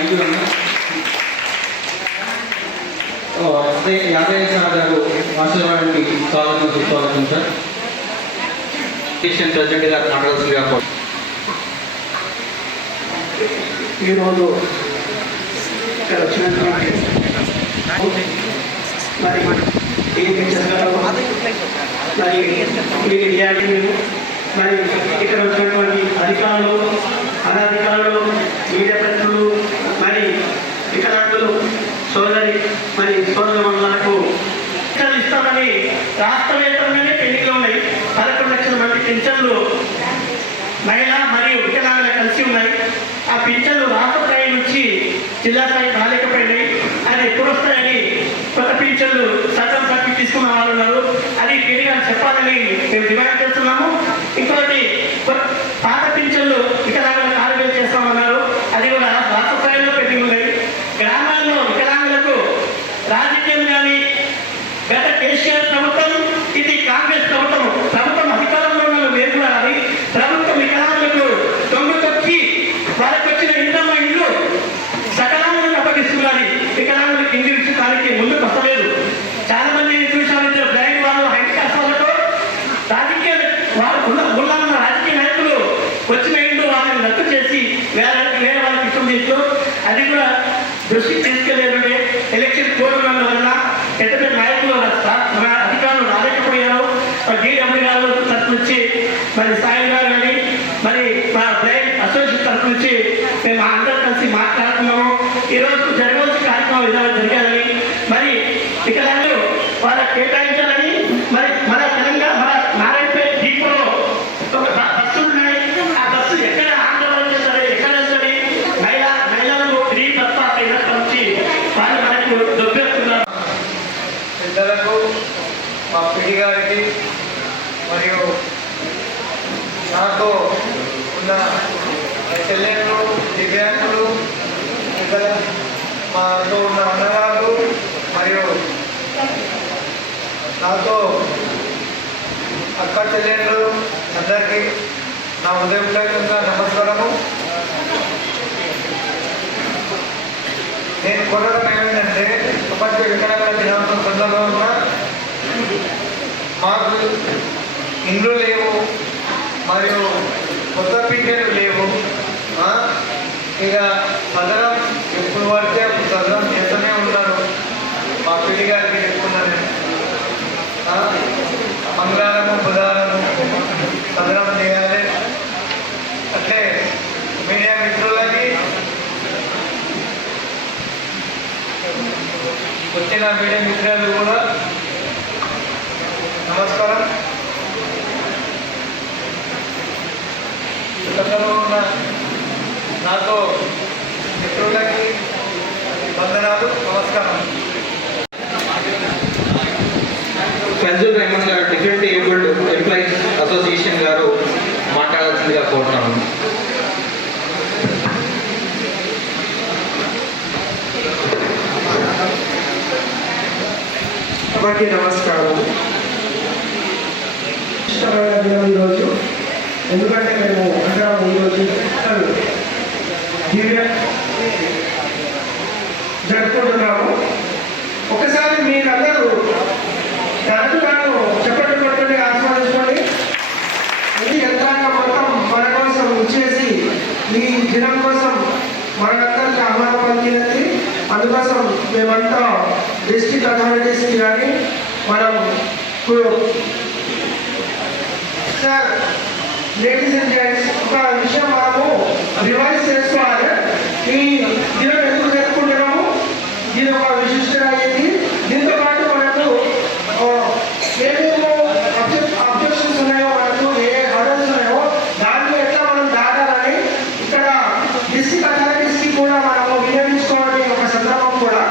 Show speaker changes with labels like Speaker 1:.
Speaker 1: Thank you అన్న ఓ, అదే Yadaiah sir గారు ఆశీర్వాదానికి స్వాగతం సుస్వాగతం సార్. స్టేషన్ ప్రెసిడెంట్ గారు
Speaker 2: ఈరోజు ఇక్కడ వచ్చినటువంటి మరి మరి ఈ రియాలిటీలు మరి ఇక్కడ వచ్చినటువంటి అధికారులు అనధికారులు మీడియా ప్రతినిధులు సోదరి మరి సోదరు మండలాలకు పెన్షన్లు ఇస్తామని రాష్ట్ర వేతనంగానే పెళ్ళిగా ఉన్నాయి. పదకొండు లక్షల మంది పింఛన్లు మహిళ మరియు వికలాంగులు కలిసి ఉన్నాయి. ఆ పింఛన్లు రాష్ట్ర స్థాయి నుంచి జిల్లా స్థాయి రాలేకపోయినాయి అది ఎప్పుడు వస్తాయని కొత్త పింఛన్లు సగం తప్పి తీసుకున్న వాళ్ళు ఉన్నారు. అది పెరిగా చెప్పాలని మేము డిమాండ్ రాజకీయ ఉన్న ఉన్న ఉన్న రాజకీయ నాయకులు వచ్చిన ఇంట్లో వాళ్ళని రద్దు చేసి వేరే వేరే వాళ్ళకి ఇష్టం చేస్తూ అది కూడా దృష్టికి తీసుకెళ్ళేదంటే ఎలక్షన్ కోరుకున్న వల్ల పెద్ద పెద్ద నాయకులు అధికారులు రాలేకపోయారు. డీడబ్ల్యూ గారు తరఫు నుంచి మరి సాయి గారు కానీ మరి మా బ్రైన్ అసోసియేషన్ తరఫు నుంచి మేము అందరూ కలిసి మాట్లాడుతున్నాము ఈరోజు జరగవలసిన కార్యక్రమం విధానం జరిగాలని మరి ఇక్కడ వాళ్ళ కేటాయి మరి మన తెలంగాణ మన నారాయణపేట దీపంలో ఒక బ- బస్సులు ఉన్నాయి ఆ బస్సు ఎక్కడ ఆందోళన సరే ఎక్కడ సరే మహిళా మహిళలకు ఫ్రీ బస్ పాస్ అయినప్పటి నుంచి వాళ్ళు మనకు దొబ్బేస్తున్నారు
Speaker 3: పెద్దలకు మా పిడి గారికి మరియు నాతో ఉన్న చెల్లెళ్ళు దివ్యాంగులు ఇతర మాతో ఉన్న అన్నగారు మరియు నాతో అక్క చెల్లెళ్ళు అందరికీ నా ఉదయపూర్వకంగా నమస్కారము. నేను కోరడం ఏమిటంటే ప్రపంచ వికలాంగుల దినోత్సవం సందర్భంగా మాకు ఇండ్లు లేవు మరియు కొత్త పింఛన్లు లేవు ఆ, ఇక సదనం ఎప్పుడు పడితే అప్పుడు సదనం చేస్తూనే ఉన్నారు మా పిడి గారికి చెప్పుకున్నాను ఆ, మంగళవారము బుధవారము సదనం చేయాలి అట్లే మీడియా మిత్రులకి వచ్చిన మీడియా మిత్రులు కూడా. నమస్కారం. గతంలో ఉన్న నాతో మిత్రులకి వందనాలు నమస్కారం.
Speaker 2: అందరికీ నమస్కారం ఇష్టమైన దినం ఈరోజు ఎందుకంటే మేము అందరం ఈరోజు దివ్య జరుపుకుంటున్నాము. ఒకసారి మీరందరూ తరచుగాను చెప్పండి కొట్టండి ఆస్వాదించుకోండి ఇది యంత్రాంగం మొత్తం మన కోసం ఇచ్చేసి ఈ దినం కోసం మనందరికీ ఆహ్వానం పలికినది. అందుకోసం మేమంతా డిస్ట్రిక్ట్ అథారిటీస్కి కానీ మనం ఇప్పుడు సార్ లేడీస్ అండ్ జెంట్స్ ఒక విషయం మనము రివైజ్ చేసుకోవాలి. ఈ దీనిలో ఎందుకు జరుపుకుంటున్నాము? దీని ఒక విశిష్టత అయ్యింది దీంతో పాటు మనకు ఏమేమో అబ్జెక్షన్స్ ఉన్నాయో మనకు ఏ హడల్స్ ఉన్నాయో దాన్ని ఎట్లా మనం దాటాలని ఇక్కడ డిస్ట్రిక్ట్ అథారిటీస్కి కూడా మనము వినియోగించుకోవాలని ఒక సందర్భం కూడా.